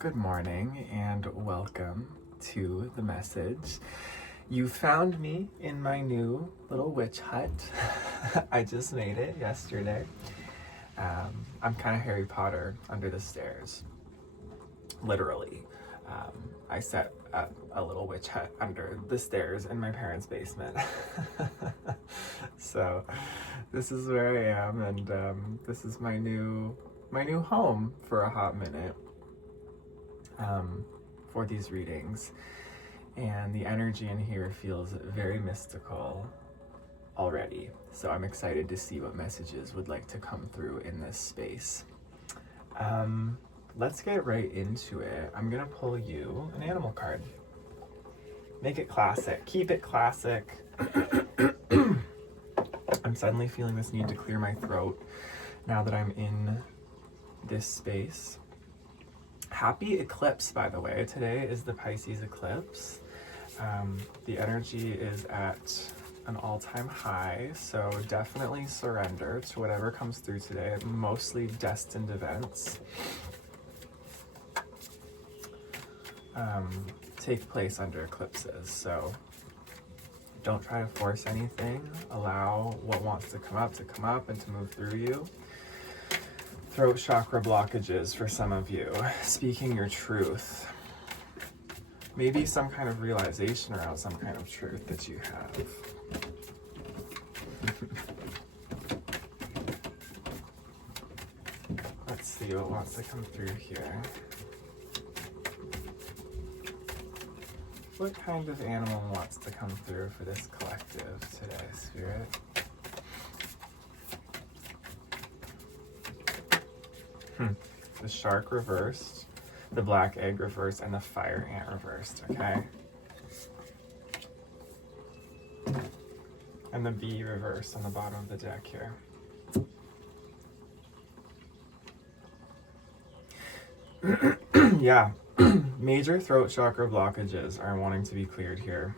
Good morning and welcome to the message. You found me in my new little witch hut. I just made it yesterday. I'm kind of Harry Potter under the stairs, literally. I set up a little witch hut under the stairs in my parents' basement. So this is where I am, and this is my new home for a hot minute. For these readings, and the energy in here feels very mystical already, so I'm excited to see what messages would like to come through in this space. Let's get right into it. I'm gonna pull you an animal card. Make it classic, keep it classic. I'm suddenly feeling this need to clear my throat now that I'm in this space. Happy eclipse, by the way. Today is the Pisces eclipse. The energy is at an all-time high, so definitely surrender to whatever comes through today. Mostly destined events take place under eclipses, so don't try to force anything. Allow what wants to come up and to move through you. Throat chakra blockages for some of you. Speaking your truth. Maybe some kind of realization around some kind of truth that you have. Let's see what wants to come through here. What kind of animal wants to come through for this collective today, Spirit? The shark reversed, the black egg reversed, and the fire ant reversed, okay? And the bee reversed on the bottom of the deck here. Yeah, major throat chakra blockages are wanting to be cleared here.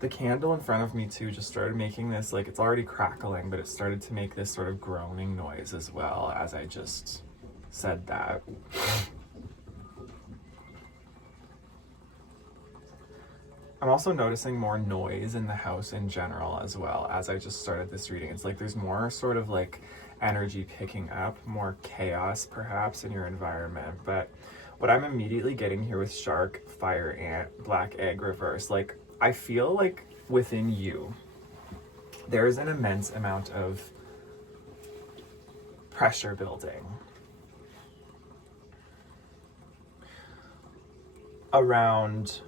The candle in front of me too just started making this, like, it's already crackling, but it started to make this sort of groaning noise as well as I just said that. I'm also noticing more noise in the house in general as well as I just started this reading. It's like there's more sort of like energy picking up, more chaos perhaps in your environment. But what I'm immediately getting here with shark, fire ant, black egg reverse, like, I feel like within you, there's an immense amount of pressure building around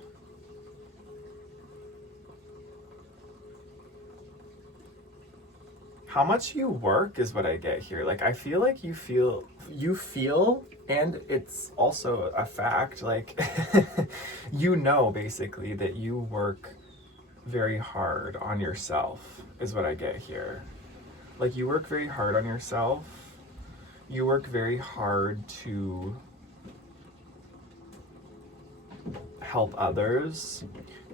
how much you work is what I get here. Like, I feel like you feel, and it's also a fact, like, you know, basically, that you work very hard on yourself, is what I get here. Like, you work very hard on yourself. You work very hard to help others.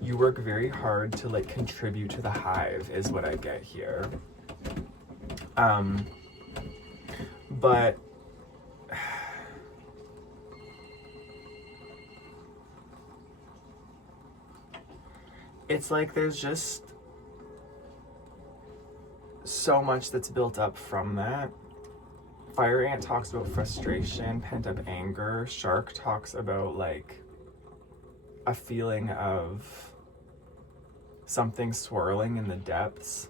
You work very hard to, like, contribute to the hive, is what I get here. But it's like there's just so much that's built up from that. Fire ant talks about frustration, pent up anger. Shark talks about like a feeling of something swirling in the depths.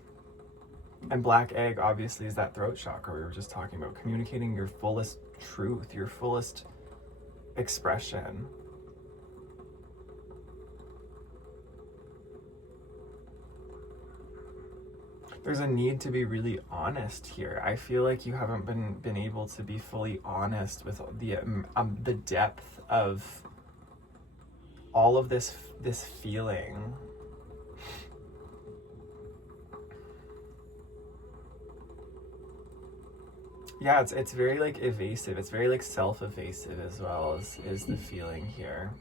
And black egg obviously is that throat chakra we were just talking about, communicating your fullest truth, your fullest expression. There's a need to be really honest here. I feel like you haven't been able to be fully honest with the depth of all of this feeling. Yeah, it's very like evasive. It's very like self-evasive as well is the feeling here.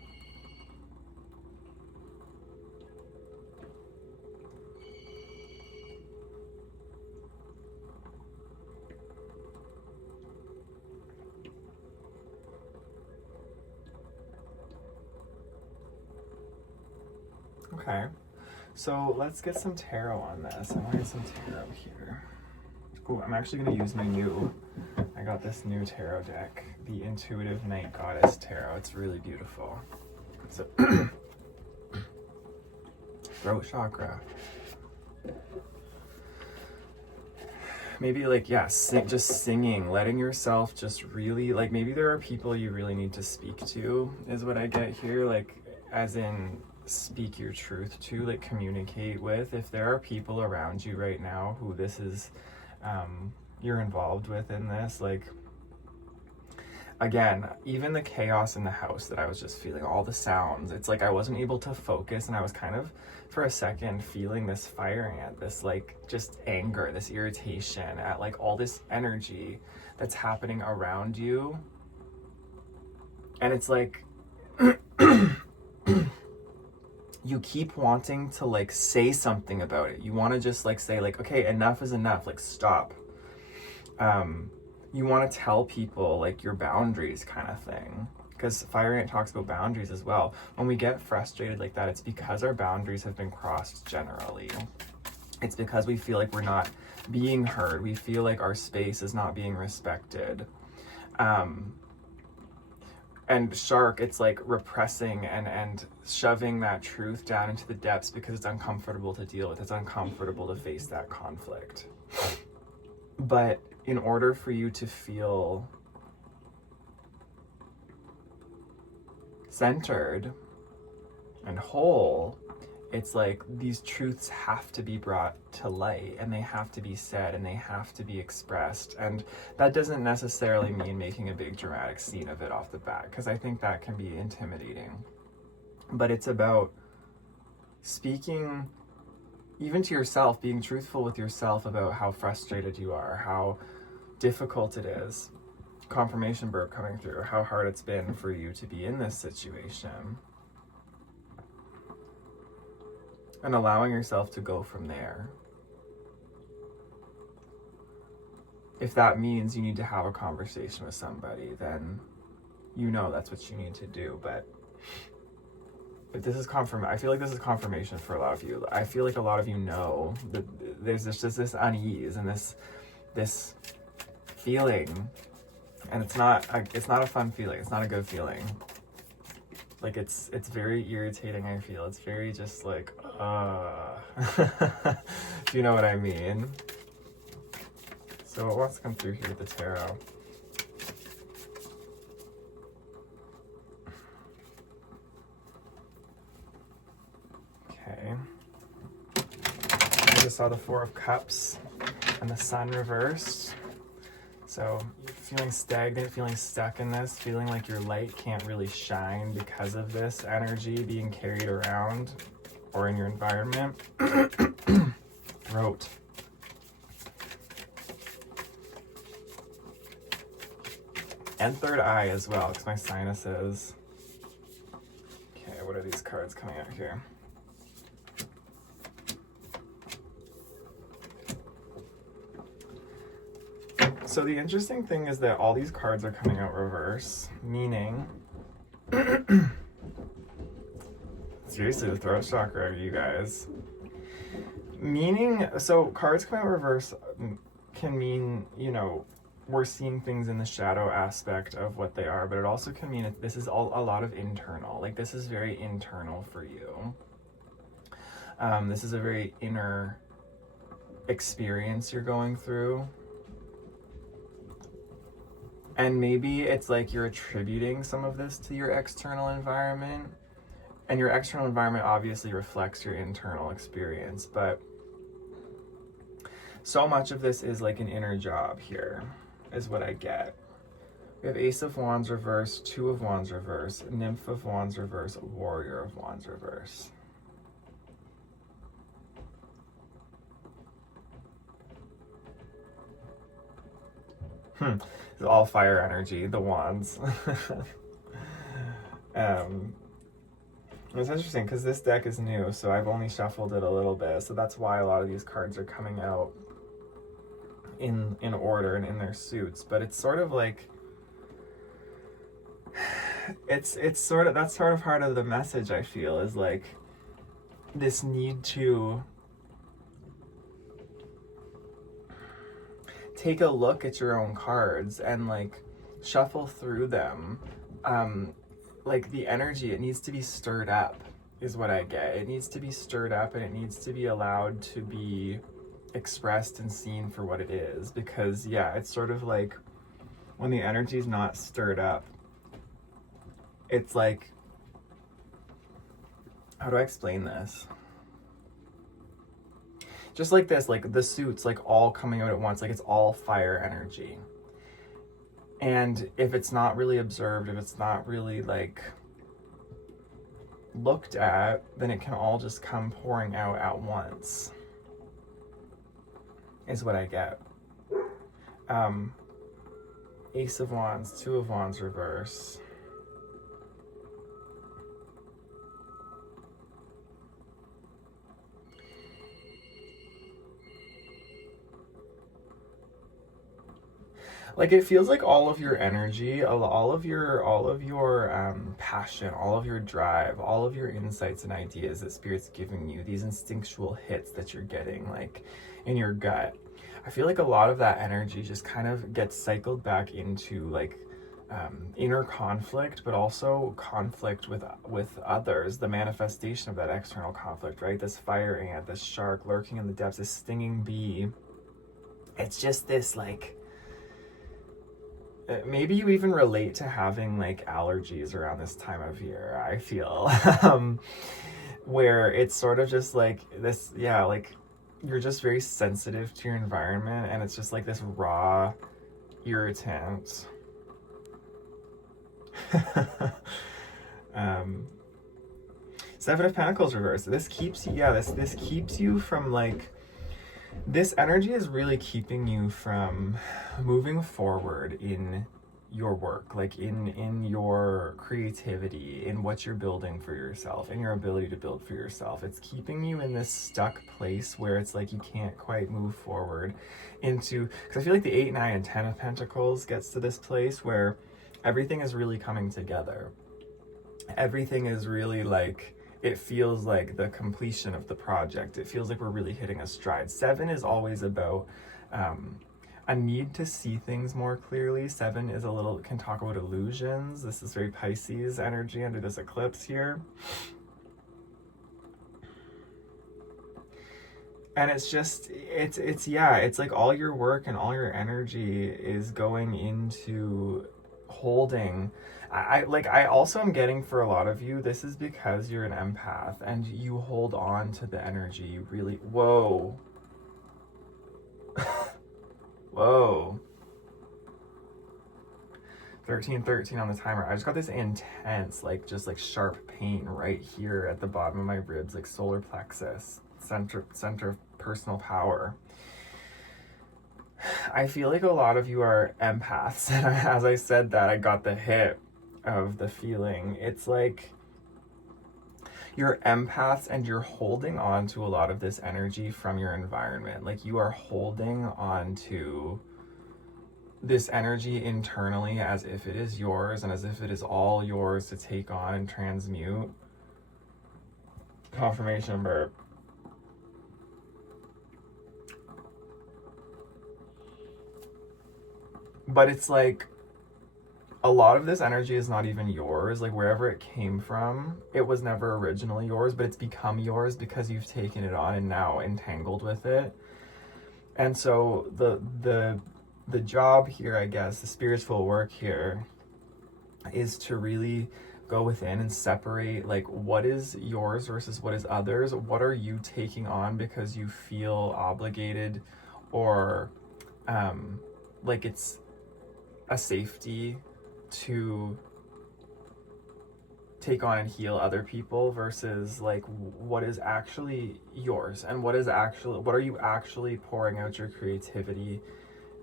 Okay. So let's get some tarot on this. I want to get some tarot here. Oh, I'm actually going to use I got this new tarot deck, the Intuitive Night Goddess Tarot. It's really beautiful. So, throat chakra. Maybe like, yeah, just singing, letting yourself just really, like, maybe there are people you really need to speak to, is what I get here. Like, as in, speak your truth to, like, communicate with. If there are people around you right now who this is, you're involved with in this, like, again, even the chaos in the house that I was just feeling, all the sounds, it's like I wasn't able to focus, and I was kind of, for a second, feeling this fire ant, this like just anger, this irritation at like all this energy that's happening around you. And it's like, you keep wanting to like say something about it. You want to just like say like, okay, enough is enough, like stop. You want to tell people like your boundaries kind of thing. Because Fire Ant talks about boundaries as well. When we get frustrated like that, it's because our boundaries have been crossed generally. It's because we feel like we're not being heard. We feel like our space is not being respected. And Shark, it's like repressing and shoving that truth down into the depths because it's uncomfortable to deal with. It's uncomfortable to face that conflict. But in order for you to feel centered and whole, it's like these truths have to be brought to light, and they have to be said, and they have to be expressed. And that doesn't necessarily mean making a big dramatic scene of it off the bat, because I think that can be intimidating. But it's about speaking even to yourself, being truthful with yourself about how frustrated you are, how difficult it is. Confirmation burp coming through, how hard it's been for you to be in this situation. And allowing yourself to go from there. If that means you need to have a conversation with somebody, then you know that's what you need to do. But if this is I feel like this is confirmation for a lot of you. I feel like a lot of you know that there's just this unease and this feeling. And it's not a fun feeling. It's not a good feeling. Like it's very irritating, I feel. It's very just like, do you know what I mean? So what wants to come through here with the tarot? Okay. I just saw the Four of Cups and the Sun reversed. So you're feeling stagnant, feeling stuck in this, feeling like your light can't really shine because of this energy being carried around or in your environment. Throat. And third eye as well, because my sinuses. Okay, what are these cards coming out here? So the interesting thing is that all these cards are coming out reverse, meaning, seriously, the throat chakra, you guys. Meaning, so cards coming out reverse can mean, you know, we're seeing things in the shadow aspect of what they are, but it also can mean this is all a lot of internal. Like, this is very internal for you. This is a very inner experience you're going through. And maybe it's like you're attributing some of this to your external environment. And your external environment obviously reflects your internal experience. But so much of this is like an inner job here, is what I get. We have Ace of Wands reverse, Two of Wands reverse, Nymph of Wands reverse, Warrior of Wands reverse. It's all fire energy, the wands. It's interesting because this deck is new, so I've only shuffled it a little bit. So that's why a lot of these cards are coming out in order and in their suits. But it's sort of like, it's sort of, that's sort of part of the message, I feel, is like, this need to take a look at your own cards and like shuffle through them. Like the energy, it needs to be stirred up, is what I get. It needs to be stirred up and it needs to be allowed to be expressed and seen for what it is. Because yeah, it's sort of like when the energy is not stirred up, it's like, how do I explain this? Just like this, like the suits, like all coming out at once, like it's all fire energy. And if it's not really observed, if it's not really like looked at, then it can all just come pouring out at once, is what I get. Ace of Wands, Two of Wands reverse. Like it feels like all of your energy, all of your passion, all of your drive, all of your insights and ideas that Spirit's giving you, these instinctual hits that you're getting like in your gut, I feel like a lot of that energy just kind of gets cycled back into like inner conflict, but also conflict with others, the manifestation of that external conflict, right? This fire ant, this shark lurking in the depths, this stinging bee. It's just this like, maybe you even relate to having like allergies around this time of year, I feel. Where it's sort of just like this, yeah, like you're just very sensitive to your environment and it's just like this raw irritant. Seven of Pentacles reversed. This keeps you, yeah, this keeps you from like, this energy is really keeping you from moving forward in your work, like in your creativity, in what you're building for yourself, in your ability to build for yourself. It's keeping you in this stuck place where it's like you can't quite move forward into, because I feel like the 8, 9, and 10 of Pentacles gets to this place where everything is really coming together. Everything is really like, it feels like the completion of the project. It feels like we're really hitting a stride. 7 is always about a need to see things more clearly. 7 is a little, can talk about illusions. This is very Pisces energy under this eclipse here. And it's just, yeah, it's like all your work and all your energy is going into holding. I also am getting, for a lot of you, this is because you're an empath and you hold on to the energy really. Whoa. Whoa. 1313 on the timer. I just got this intense, like just like sharp pain right here at the bottom of my ribs, like solar plexus, center of personal power. I feel like a lot of you are empaths, and as I said that, I got the hit of the feeling. It's like you're empaths and you're holding on to a lot of this energy from your environment. Like you are holding on to this energy internally as if it is yours and as if it is all yours to take on and transmute. Confirmation burp. But it's like, a lot of this energy is not even yours. Like wherever it came from, it was never originally yours, but it's become yours because you've taken it on and now entangled with it. And so the job here, I guess, the spiritual work here is to really go within and separate like what is yours versus what is others. What are you taking on because you feel obligated or like it's a safety to take on and heal other people versus like what is actually yours and what are you actually pouring out your creativity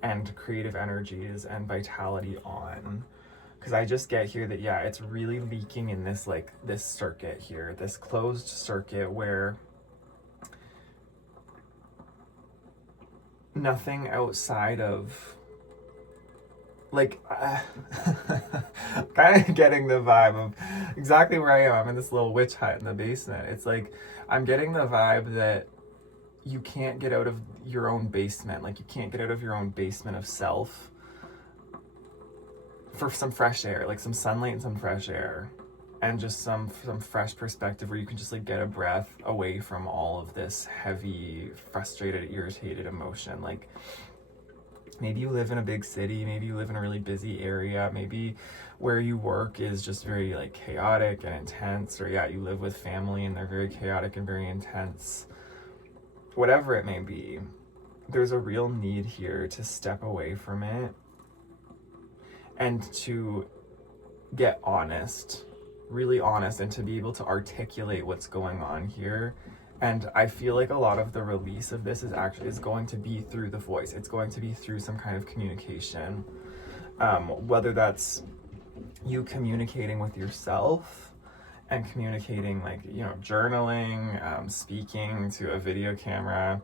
and creative energies and vitality on. Because I just get here that, yeah, it's really leaking in this like this circuit here, this closed circuit where nothing outside of like kind of getting the vibe of exactly where I am. I'm in this little witch hut in the basement. It's like I'm getting the vibe that you can't get out of your own basement. Like you can't get out of your own basement of self for some fresh air, like some sunlight and some fresh air, and just some fresh perspective where you can just like get a breath away from all of this heavy, frustrated, irritated emotion. Like maybe you live in a big city, maybe you live in a really busy area, maybe where you work is just very like chaotic and intense, or you live with family and they're very chaotic and very intense. Whatever it may be, there's a real need here to step away from it and to get honest, really honest, and to be able to articulate what's going on here. And I feel like a lot of the release of this is going to be through the voice. It's going to be through some kind of communication, whether that's you communicating with yourself and communicating, like, you know, journaling, speaking to a video camera,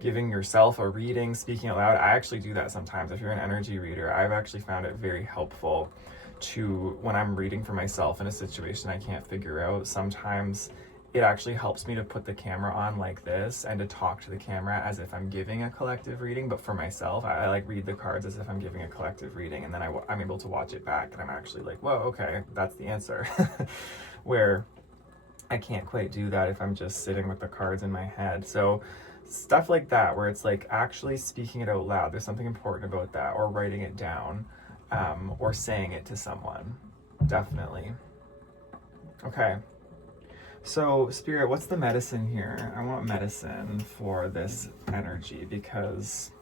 giving yourself a reading, speaking out loud. I actually do that sometimes. If you're an energy reader, I've actually found it very helpful to, when I'm reading for myself in a situation I can't figure out, sometimes it actually helps me to put the camera on like this and to talk to the camera as if I'm giving a collective reading. But for myself, I like read the cards as if I'm giving a collective reading, and then I'm able to watch it back and I'm actually like, whoa, okay, that's the answer. Where I can't quite do that if I'm just sitting with the cards in my head. So stuff like that, where it's like actually speaking it out loud, there's something important about that, or writing it down, or saying it to someone, definitely. Okay, so Spirit, what's the medicine here? I want medicine for this energy, because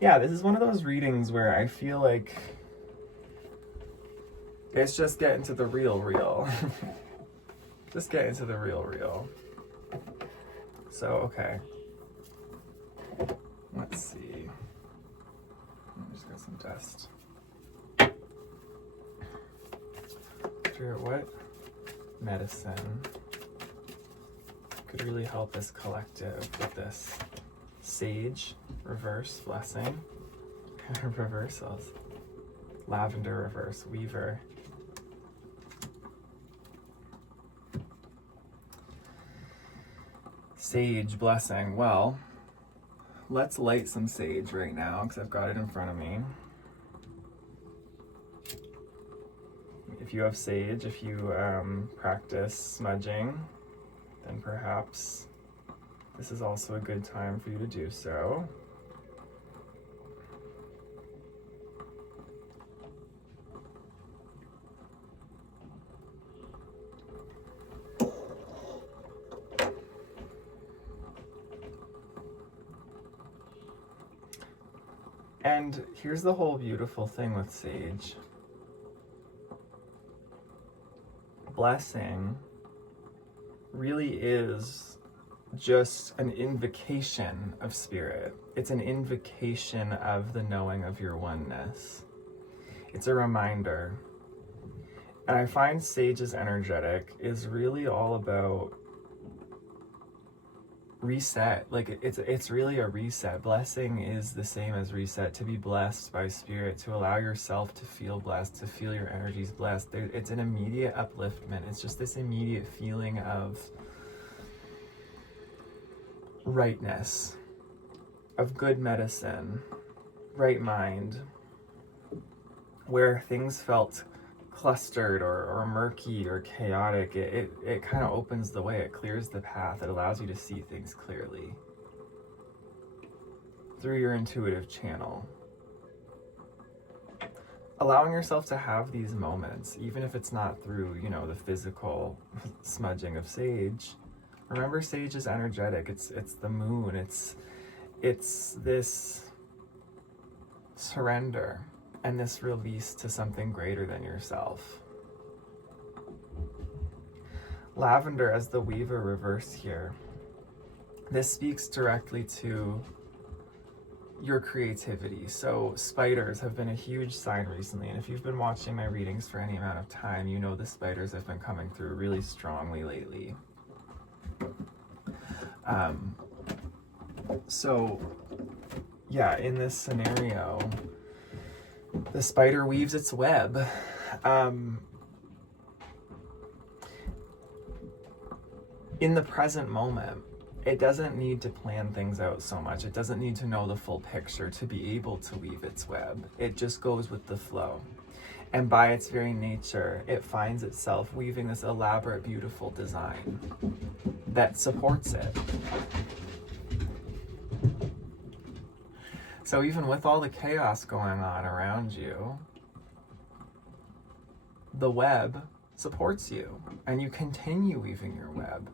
this is one of those readings where I feel like it's just getting to the real. Just get into the real. So, okay. Let's see. Let me just get some dust. Spirit, what medicine could really help this collective with this sage reverse blessing? Reversals. Lavender reverse, weaver. Sage blessing. Well, let's light some sage right now because I've got it in front of me. If you have sage, if you practice smudging, then perhaps this is also a good time for you to do so. And here's the whole beautiful thing with sage. Blessing really is just an invocation of spirit. It's an invocation of the knowing of your oneness. It's a reminder. And I find sage's energetic is really all about reset. Like it's really a reset. Blessing is the same as reset. To be blessed by spirit, to allow yourself to feel blessed, to feel your energies blessed. It's an immediate upliftment. It's just this immediate feeling of rightness, of good medicine, right mind, where things felt clustered or murky or chaotic. It kind of opens the way, it clears the path, it allows you to see things clearly through your intuitive channel. Allowing yourself to have these moments, even if it's not through, you know, the physical smudging of sage. Remember, sage is energetic. It's the moon. It's this surrender and this release to something greater than yourself. Lavender as the weaver reverse here. This speaks directly to your creativity. So spiders have been a huge sign recently, and if you've been watching my readings for any amount of time, you know the spiders have been coming through really strongly lately. So yeah, in this scenario, The spider weaves its web. In the present moment, it doesn't need to plan things out so much. It doesn't need to know the full picture to be able to weave its web. It just goes with the flow. And by its very nature, it finds itself weaving this elaborate, beautiful design that supports it. So even with all the chaos going on around you, the web supports you, and you continue weaving your web.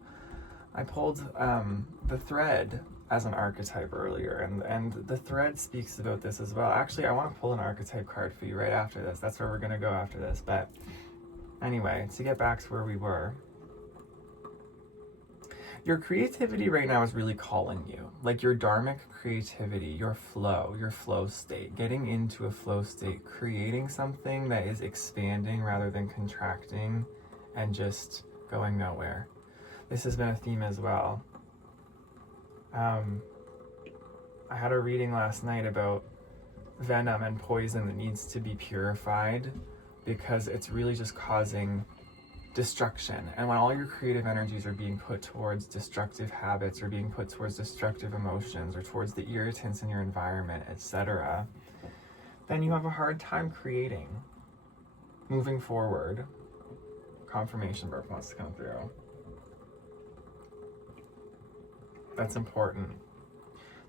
I pulled the thread as an archetype earlier, and the thread speaks about this as well. Actually, I want to pull an archetype card for you right after this. That's where we're going to go after this. But anyway, to get back to where we were, your creativity right now is really calling you. Like your dharmic creativity, your flow state, getting into a flow state, creating something that is expanding rather than contracting and just going nowhere. This has been a theme as well. I had a reading last night about venom and poison that needs to be purified because it's really just causing destruction. And when all your creative energies are being put towards destructive habits or being put towards destructive emotions or towards the irritants in your environment, etc., then you have a hard time creating. Moving forward, confirmation birth wants to come through. That's important.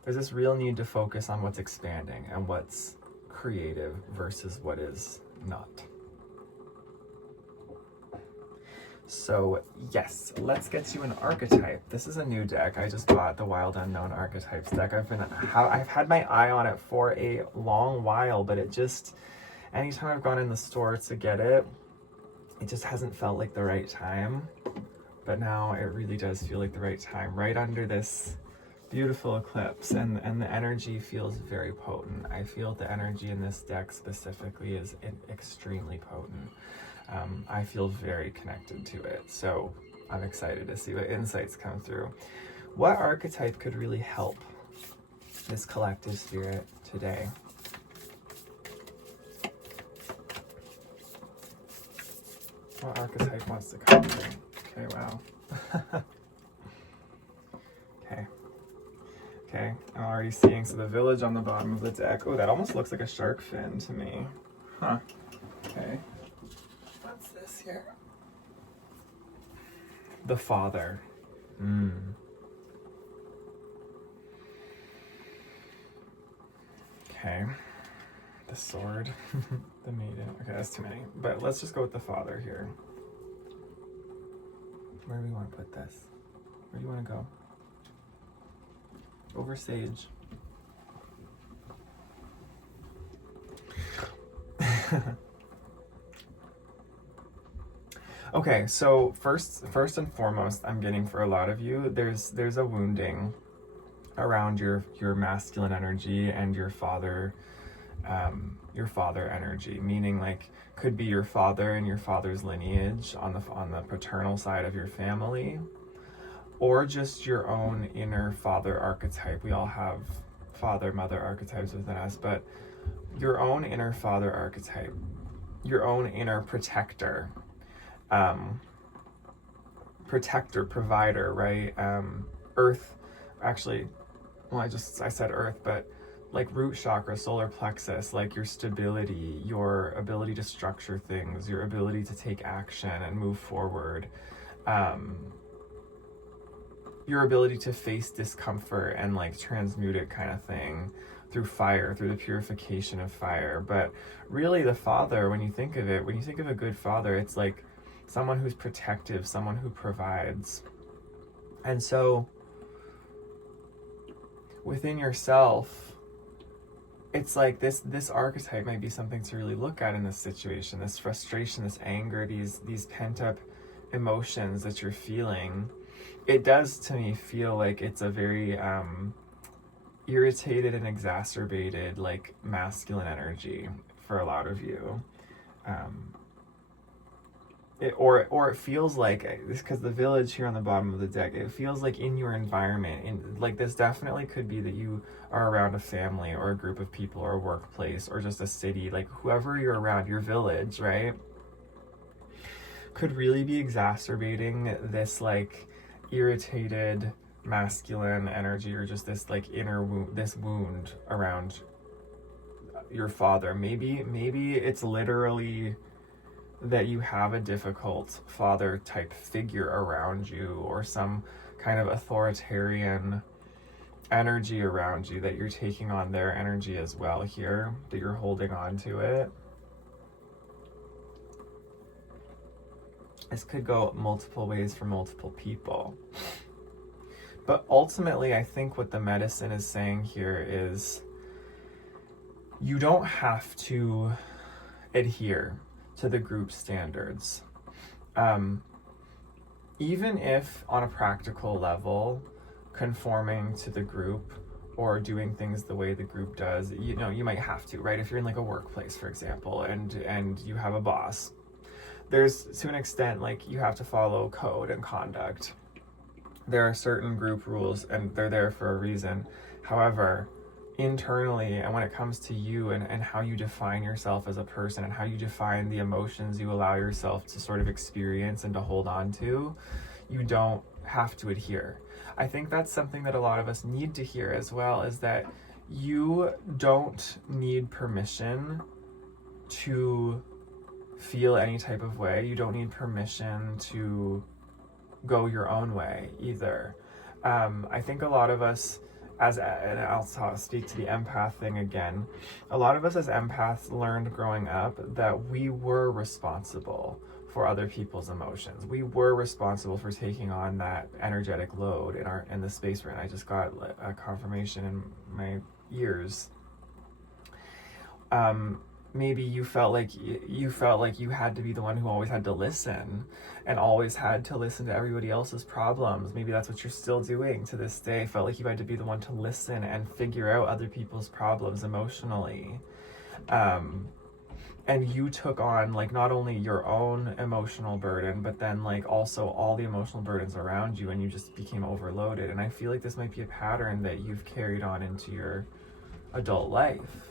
There's this real need to focus on what's expanding and what's creative versus what is not. So yes, let's get to an archetype. This is a new deck. I just bought the Wild Unknown Archetypes deck. I've had my eye on it for a long while, but it just, anytime I've gone in the store to get it, it just hasn't felt like the right time. But now it really does feel like the right time, right under this beautiful eclipse, and the energy feels very potent. I feel the energy in this deck specifically is extremely potent. I feel very connected to it, so I'm excited to see what insights come through. What archetype could really help this collective spirit today? What archetype wants to come through? Okay, wow. Okay, I'm already seeing, so the village on the bottom of the deck. Oh, that almost looks like a shark fin to me. Huh. Okay. What's this here? The father. Okay. The sword. The maiden. Okay, that's too many. But let's just go with the father here. Where do we want to put this? Where do you want to go? Over sage. Okay, so first and foremost, I'm getting for a lot of you, there's a wounding around your masculine energy and your father energy, meaning like could be your father and your father's lineage on the paternal side of your family, or just your own inner father archetype. We all have father, mother archetypes within us, but your own inner father archetype, your own inner protector, provider, right? Earth, actually, well, I said earth, but like root chakra, solar plexus, like your stability, your ability to structure things, your ability to take action and move forward, your ability to face discomfort and like transmute it kind of thing through fire, through the purification of fire. But really the father, when you think of it, when you think of a good father, it's like someone who's protective, someone who provides. And so within yourself, it's like this archetype might be something to really look at in this situation, this frustration, this anger, these pent-up emotions that you're feeling. It does to me feel like it's a very irritated and exacerbated like masculine energy for a lot of you. or it feels like this, because the village here on the bottom of the deck, it feels like in your environment, in like this definitely could be that you are around a family or a group of people or a workplace or just a city, like whoever you're around, your village, right, could really be exacerbating this like irritated masculine energy, or just this like inner wound, this wound around your father. Maybe it's literally that you have a difficult father type figure around you, or some kind of authoritarian energy around you, that you're taking on their energy as well here, that you're holding on to it. This could go multiple ways for multiple people. But ultimately, I think what the medicine is saying here is you don't have to adhere to the group standards. Even if on a practical level, conforming to the group or doing things the way the group does, you know, you might have to, right? If you're in like a workplace, for example, and you have a boss, there's, to an extent, like you have to follow code and conduct. There are certain group rules and they're there for a reason. However, internally, and when it comes to you and how you define yourself as a person and how you define the emotions you allow yourself to sort of experience and to hold on to, you don't have to adhere. I think that's something that a lot of us need to hear as well, is that you don't need permission to feel any type of way. You don't need permission to go your own way either. I think a lot of us, and I'll speak to the empath thing again, a lot of us as empaths learned growing up that we were responsible for other people's emotions. We were responsible for taking on that energetic load in the space we're in. I just got a confirmation in my ears. Maybe you felt like you had to be the one who always had to listen and always had to listen to everybody else's problems. Maybe that's what you're still doing to this day. Felt like you had to be the one to listen and figure out other people's problems emotionally. And you took on like not only your own emotional burden, but then like also all the emotional burdens around you, and you just became overloaded. And I feel like this might be a pattern that you've carried on into your adult life.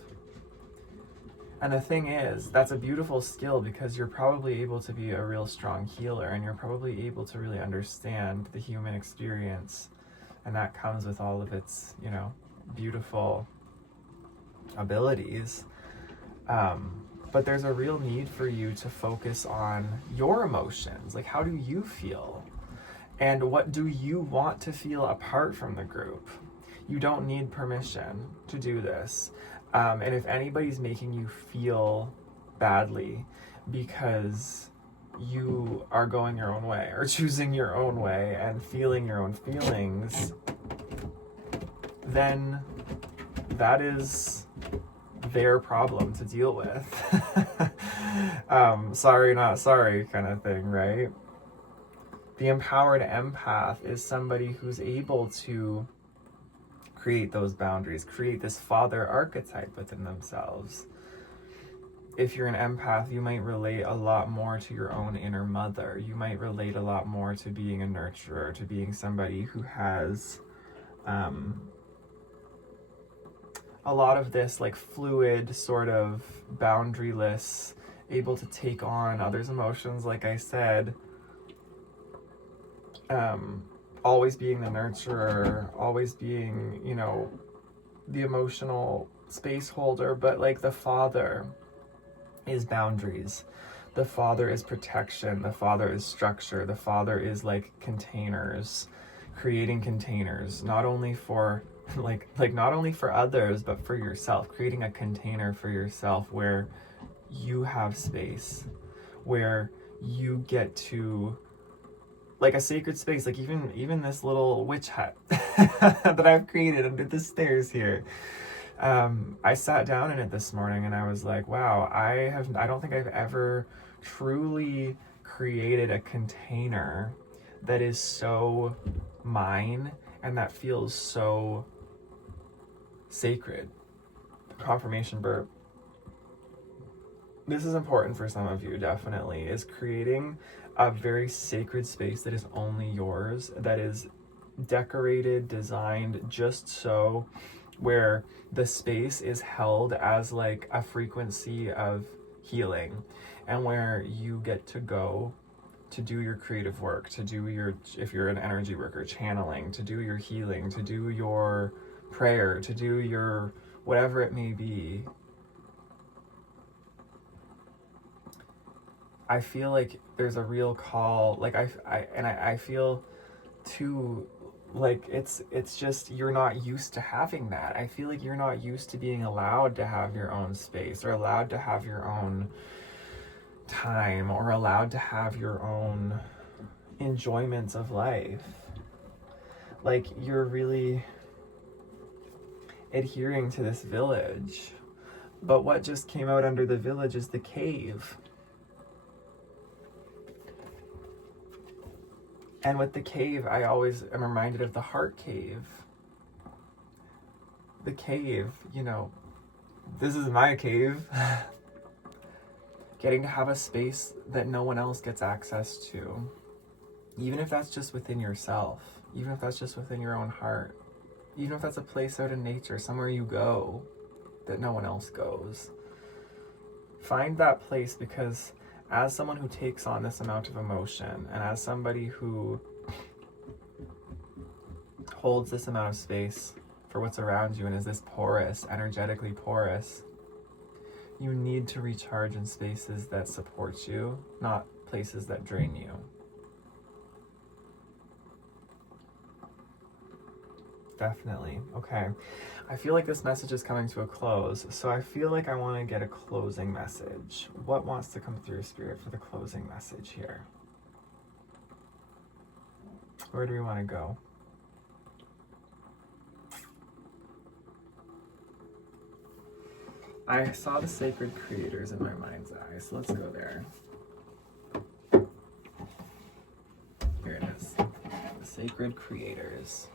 And the thing is, that's a beautiful skill, because you're probably able to be a real strong healer, and you're probably able to really understand the human experience. And that comes with all of its, you know, beautiful abilities. But there's a real need for you to focus on your emotions. Like, how do you feel? And what do you want to feel apart from the group? You don't need permission to do this. And if anybody's making you feel badly because you are going your own way or choosing your own way and feeling your own feelings, then that is their problem to deal with. Sorry, not sorry kind of thing, right? The empowered empath is somebody who's able to create those boundaries, create this father archetype within themselves. If you're an empath, you might relate a lot more to your own inner mother. You might relate a lot more to being a nurturer, to being somebody who has a lot of this like fluid, sort of boundaryless, able to take on others' emotions, like I said, always being the nurturer, always being, you know, the emotional space holder. But like the father is boundaries. The father is protection. The father is structure. The father is like containers, creating containers, not only for not only for others, but for yourself, creating a container for yourself where you have space, where you get to, like a sacred space, like even this little witch hut that I've created under the stairs here. I sat down in it this morning and I was like, wow, I don't think I've ever truly created a container that is so mine and that feels so sacred. Confirmation burp. this is important for some of you, definitely, is creating a very sacred space that is only yours, that is decorated, designed just so, where the space is held as like a frequency of healing, and where you get to go to do your creative work, to do your, if you're an energy worker, channeling, to do your healing, to do your prayer, to do your whatever it may be. I feel like there's a real call, like I feel too, like it's just, you're not used to having that. I feel like you're not used to being allowed to have your own space, or allowed to have your own time, or allowed to have your own enjoyments of life. Like, you're really adhering to this village, but what just came out under the village is the cave. And with the cave, I always am reminded of the heart cave. The cave, you know, this is my cave. Getting to have a space that no one else gets access to. Even if that's just within yourself. Even if that's just within your own heart. Even if that's a place out in nature, somewhere you go that no one else goes. Find that place, because as someone who takes on this amount of emotion, and as somebody who holds this amount of space for what's around you and is this porous, energetically porous, you need to recharge in spaces that support you, not places that drain you. Definitely. Okay. I feel like this message is coming to a close, so I feel like I want to get a closing message. What wants to come through, Spirit, for the closing message here? Where do we want to go? I saw the sacred creators in my mind's eye, so let's go there. Here it is. The sacred creators.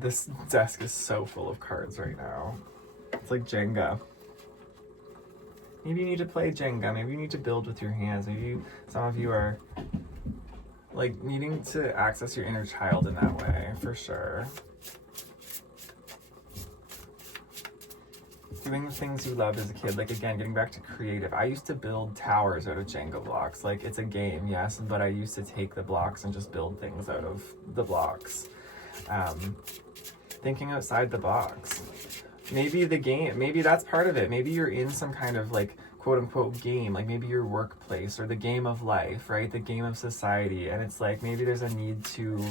This desk is so full of cards right now. It's like Jenga. Maybe you need to play Jenga. Maybe you need to build with your hands. Maybe some of you are like needing to access your inner child in that way, for sure. Doing the things you loved as a kid, like again, getting back to creative. I used to build towers out of Jenga blocks. Like, it's a game, yes, but I used to take the blocks and just build things out of the blocks. Thinking outside the box. Maybe the game, maybe that's part of it. Maybe you're in some kind of like quote unquote game, like maybe your workplace or the game of life, right? The game of society. And it's like, maybe there's a need to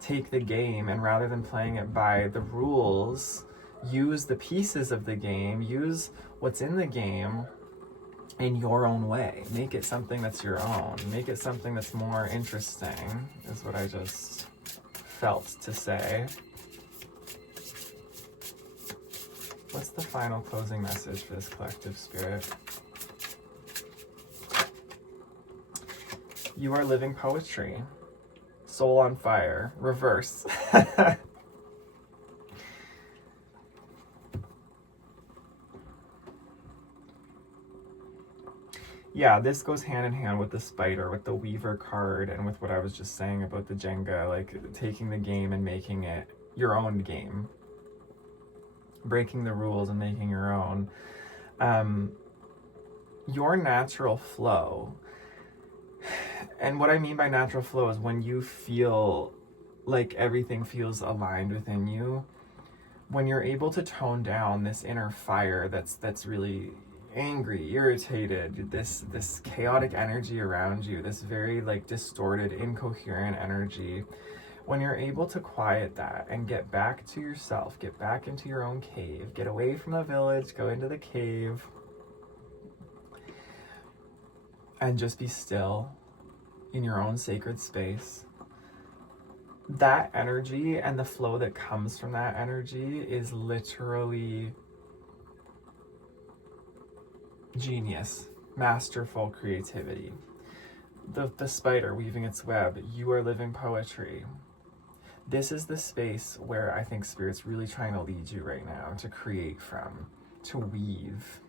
take the game, and rather than playing it by the rules, use the pieces of the game, use what's in the game in your own way. Make it something that's your own. Make it something that's more interesting, is what I just felt to say. What's the final closing message for this collective, Spirit? You are living poetry. Soul on fire. Reverse. Yeah, this goes hand in hand with the spider, with the Weaver card, and with what I was just saying about the Jenga, like taking the game and making it your own game. Breaking the rules and making your own. Your natural flow. And what I mean by natural flow is when you feel like everything feels aligned within you, when you're able to tone down this inner fire that's really angry, irritated, this chaotic energy around you, this very like distorted, incoherent energy, when you're able to quiet that and get back to yourself, get back into your own cave, get away from the village, go into the cave, and just be still in your own sacred space, that energy and the flow that comes from that energy is literally genius, masterful creativity. The spider weaving its web, you are living poetry. this is the space where I think Spirit's really trying to lead you right now to create from, to weave,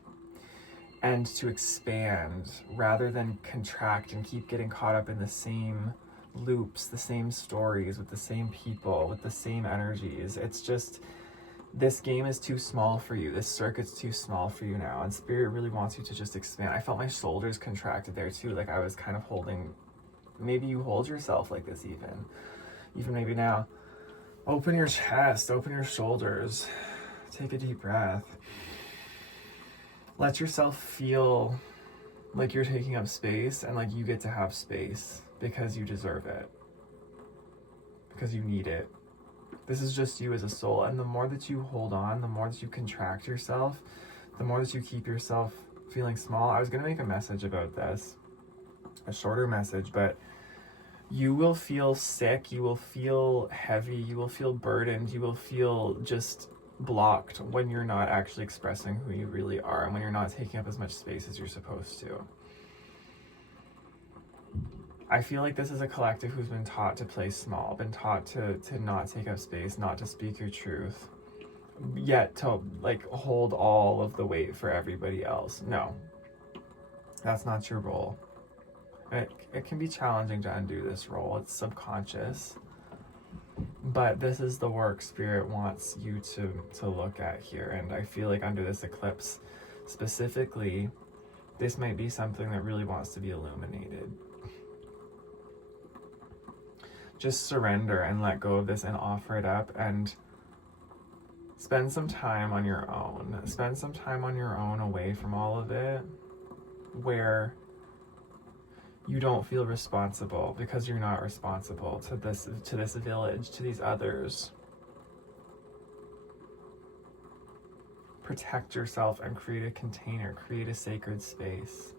and to expand rather than contract and keep getting caught up in the same loops, the same stories, with the same people, with the same energies. It's just, this game is too small for you. This circuit's too small for you now. And Spirit really wants you to just expand. I felt my shoulders contracted there too. Like I was kind of holding, maybe you hold yourself like this even maybe now. Open your chest, open your shoulders. Take a deep breath. Let yourself feel like you're taking up space and like you get to have space because you deserve it. Because you need it. This is just you as a soul. And the more that you hold on, the more that you contract yourself, the more that you keep yourself feeling small. I was going to make a message about this, a shorter message, but you will feel sick, you will feel heavy, you will feel burdened, you will feel just blocked when you're not actually expressing who you really are and when you're not taking up as much space as you're supposed to. I feel like this is a collective who's been taught to play small, been taught to not take up space, not to speak your truth, yet to like hold all of the weight for everybody else. No, that's not your role. It can be challenging to undo this role. It's subconscious. But this is the work Spirit wants you to look at here. And I feel like under this eclipse specifically, this might be something that really wants to be illuminated. Just surrender and let go of this and offer it up and spend some time on your own. Spend some time on your own away from all of it, where you don't feel responsible, because you're not responsible to this village, to these others. Protect yourself and create a container, create a sacred space.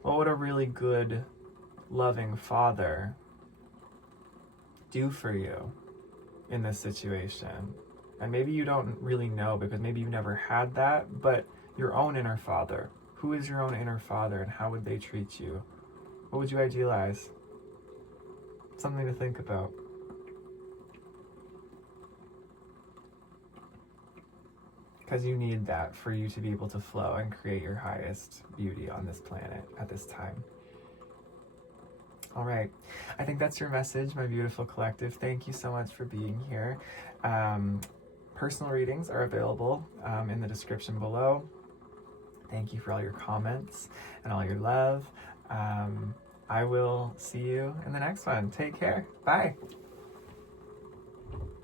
What would a really good, loving father do for you in this situation? And maybe you don't really know because maybe you've never had that, but your own inner father. Who is your own inner father and how would they treat you? What would you idealize? Something to think about. Because you need that for you to be able to flow and create your highest beauty on this planet at this time. All right. I think that's your message, my beautiful collective. Thank you so much for being here. Personal readings are available in the description below. Thank you for all your comments and all your love. I will see you in the next one. Take care. Bye.